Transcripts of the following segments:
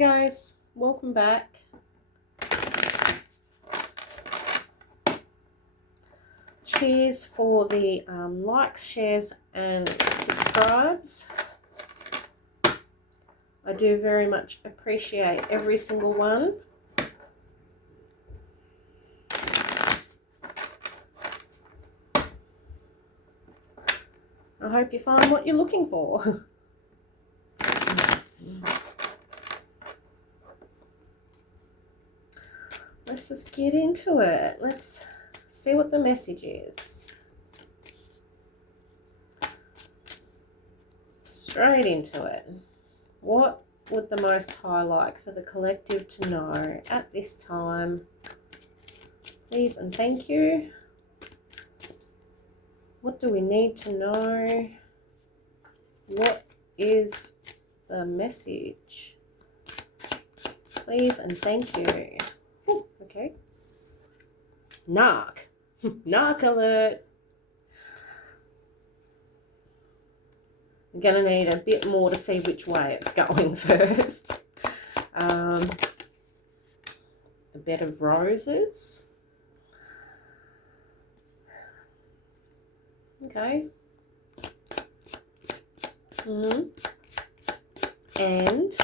guys, welcome back. Cheers for the likes, shares and subscribes. I do very much appreciate every single one. I hope you find what you're looking for. Let's just get into it. Let's see what the message is. Straight into it. What would the Most High like for the collective to know at this time? Please and thank you. What do we need to know? What is the message? Please and thank you. Ooh, okay. Narc. Narc alert. I'm going to need a bit more to see which way it's going first. A bed of roses. Okay. And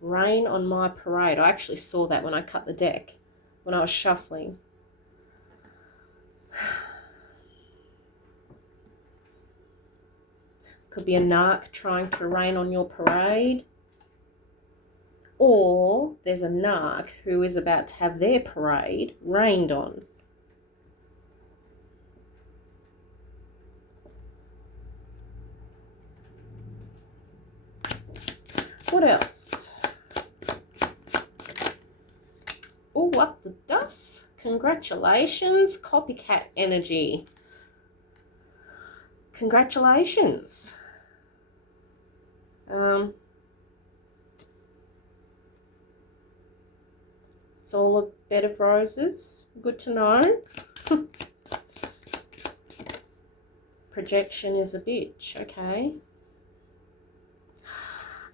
rain on my parade. I actually saw that when I cut the deck, when I was shuffling. Could be a narc trying to rain on your parade. Or there's a narc who is about to have their parade rained on. What else? Oh, what the duff? Congratulations, copycat energy. Congratulations. It's all a bed of roses. Good to know. Projection is a bitch. Okay.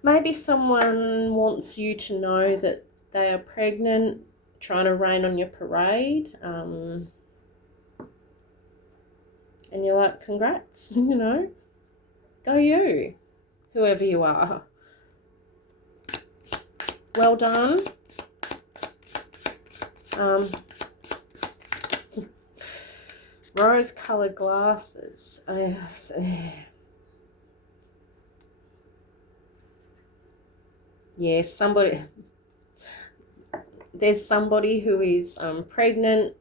Maybe someone wants you to know that they are pregnant, trying to rain on your parade. And you're like, congrats, you know. Go you, whoever you are. Well done. Rose-coloured glasses. Yes, there's somebody who is pregnant.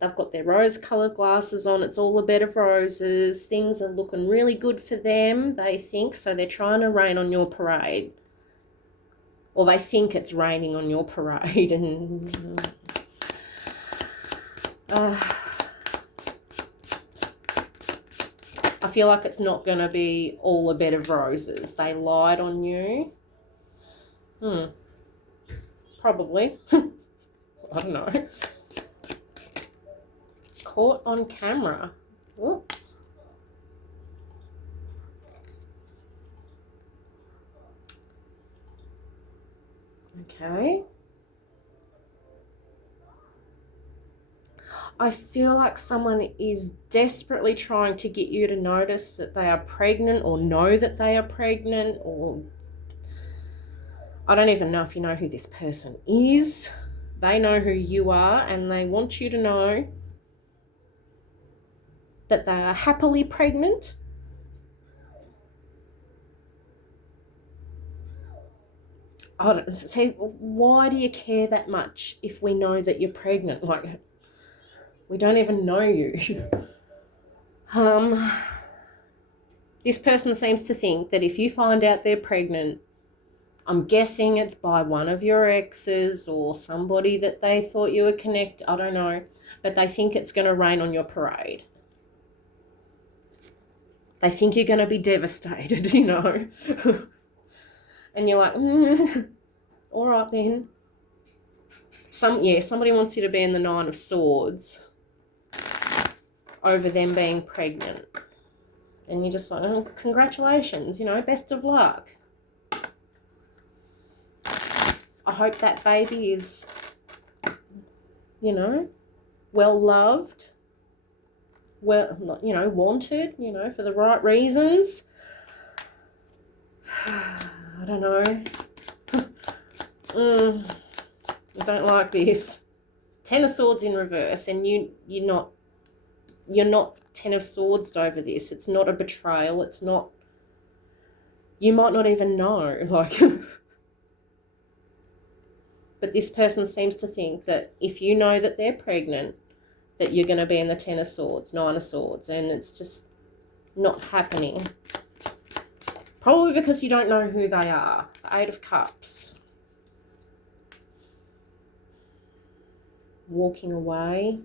They've got their rose-coloured glasses on. It's all a bed of roses. Things are looking really good for them, they think. So they're trying to rain on your parade. Or they think it's raining on your parade. And I feel like it's not going to be all a bed of roses. They lied on you. Probably. I don't know. Caught on camera. Ooh. Okay. I feel like someone is desperately trying to get you to notice that they are pregnant or know that they are pregnant, or I don't even know if you know who this person is. They know who you are and they want you to know that they are happily pregnant. I don't say, why do you care that much if we know that you're pregnant? Like, we don't even know you. This person seems to think that if you find out they're pregnant, I'm guessing it's by one of your exes or somebody that they thought you were connected. I don't know. But they think it's going to rain on your parade. They think you're going to be devastated, you know. And you're like, all right then. Somebody wants you to be in the Nine of Swords over them being pregnant. And you're just like, oh, congratulations, you know, best of luck. I hope that baby is, you know, well loved, well, you know, wanted, you know, for the right reasons. I don't know. I don't like this. Ten of Swords in reverse, and you're not Ten of Swords over this. It's not a betrayal. It's not. You might not even know, like. But this person seems to think that if you know that they're pregnant, that you're going to be in the Ten of Swords, Nine of Swords, and it's just not happening. Probably because you don't know who they are. The Eight of Cups. Walking away.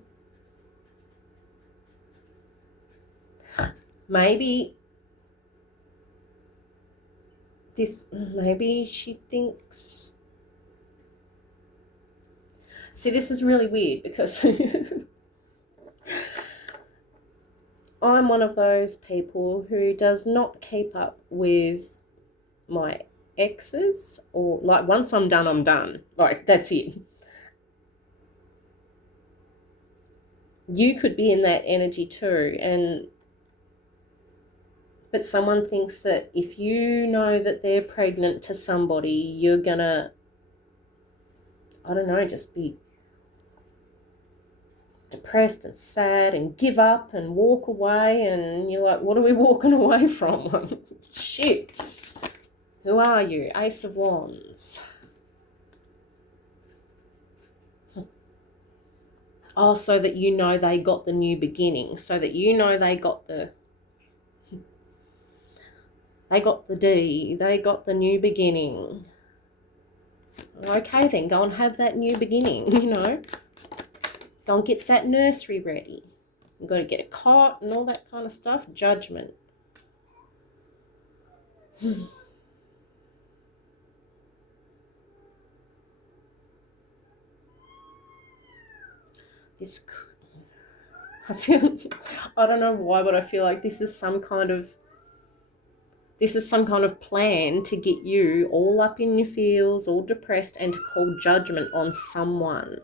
Maybe she thinks. See, this is really weird because I'm one of those people who does not keep up with my exes, or like once I'm done, I'm done. Like, that's it. You could be in that energy too, but someone thinks that if you know that they're pregnant to somebody, you're gonna, I don't know, just be depressed and sad and give up and walk away, and you're like, what are we walking away from? Shit. Who are you? Ace of Wands. Oh, so that you know they got the new beginning. So that you know they got the D. They got the new beginning. Okay, then go and have that new beginning, you know. Go and get that nursery ready. You've got to get a cot and all that kind of stuff. Judgment. I don't know why, but I feel like this is some kind of plan to get you all up in your feels, all depressed, and to call judgment on someone.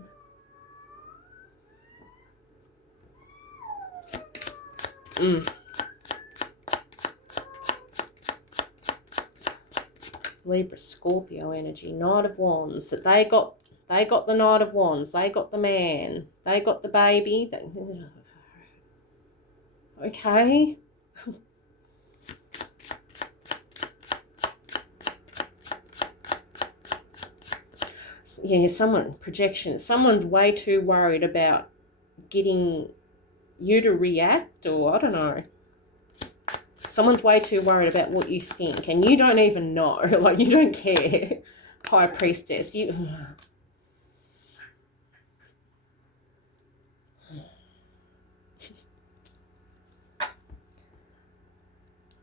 Libra, Scorpio energy, Knight of Wands. That they got the Knight of Wands. They got the man. They got the baby. Okay. Yeah, someone's way too worried about getting you to react, or I don't know. Someone's way too worried about what you think, and you don't even know. Like, you don't care. High Priestess.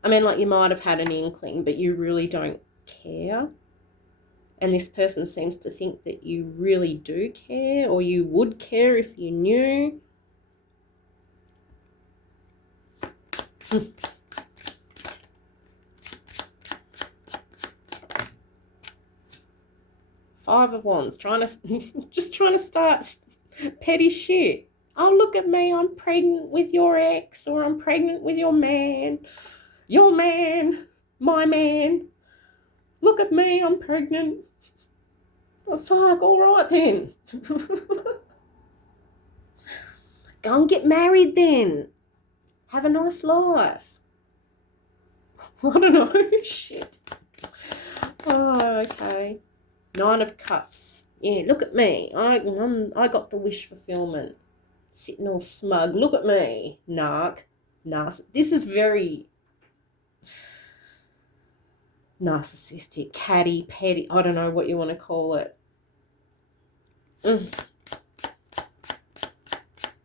I mean, like, you might have had an inkling, but you really don't care. And this person seems to think that you really do care, or you would care if you knew. Five of Wands, just trying to start petty shit. Oh, look at me, I'm pregnant with your ex, or I'm pregnant with your man. Your man, my man. Look at me, I'm pregnant. Oh, fuck, all right then. Go and get married then. Have a nice life. I don't know, shit. Oh, okay. Nine of Cups. Yeah, look at me. I got the wish fulfillment. Sitting all smug. Look at me. Narc. This is very narcissistic, catty, petty. I don't know what you want to call it.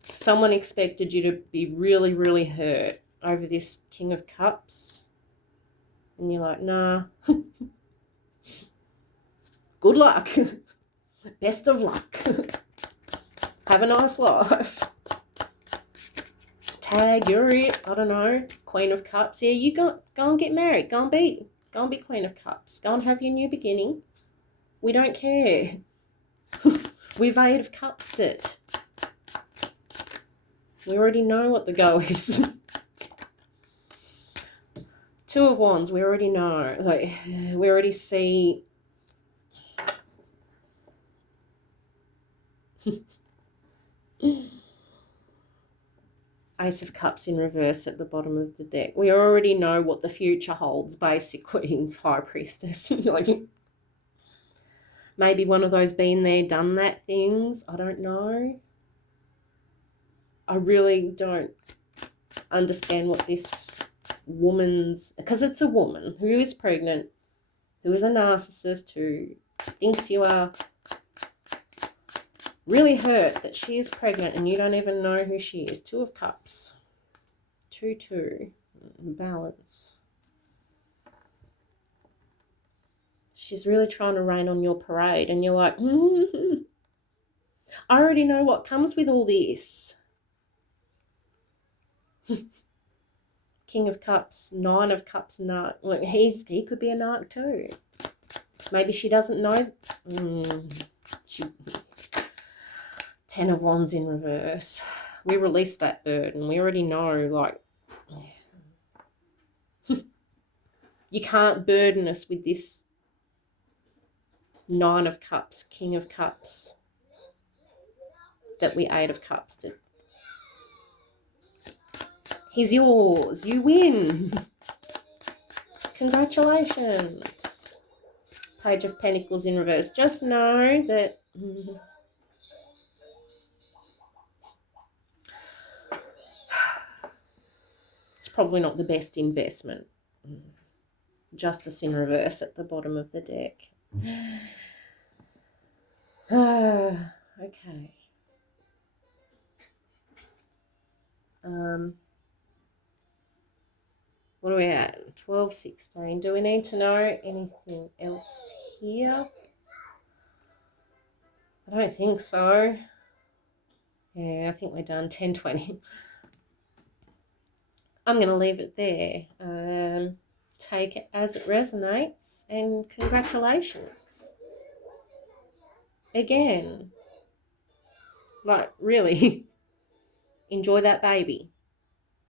Someone expected you to be really, really hurt over this King of Cups. And you're like, nah. Good luck. Best of luck. Have a nice life. Tag, you're it. I don't know. Queen of Cups. Yeah, you go and get married. Go and be Queen of Cups. Go and have your new beginning. We don't care. We've Eight of Cups it. We already know what the go is. Two of Wands, we already know. Like, we already see. Ace of Cups in reverse at the bottom of the deck. We already know what the future holds, basically, High Priestess. Like, maybe one of those been there, done that things. I don't know. I really don't understand what this woman's... Because it's a woman who is pregnant, who is a narcissist, who thinks you are really hurt that she is pregnant and you don't even know who she is. Two of Cups. 2-2. Balance. She's really trying to rain on your parade and you're like, I already know what comes with all this. King of Cups, Nine of Cups, narc. Look, he could be a narc too. Maybe she doesn't know. Ten of Wands in reverse. We released that burden. We already know, like, you can't burden us with this Nine of Cups, King of Cups that we Eight of Cups did. He's yours. You win. Congratulations. Page of Pentacles in reverse. Just know that... it's probably not the best investment. Justice in reverse at the bottom of the deck. Okay. What are we at? 12:16. Do we need to know anything else here? I don't think so. Yeah, I think we're done. 10:20. I'm going to leave it there. Take it as it resonates, and congratulations. Again. Like, really, enjoy that baby.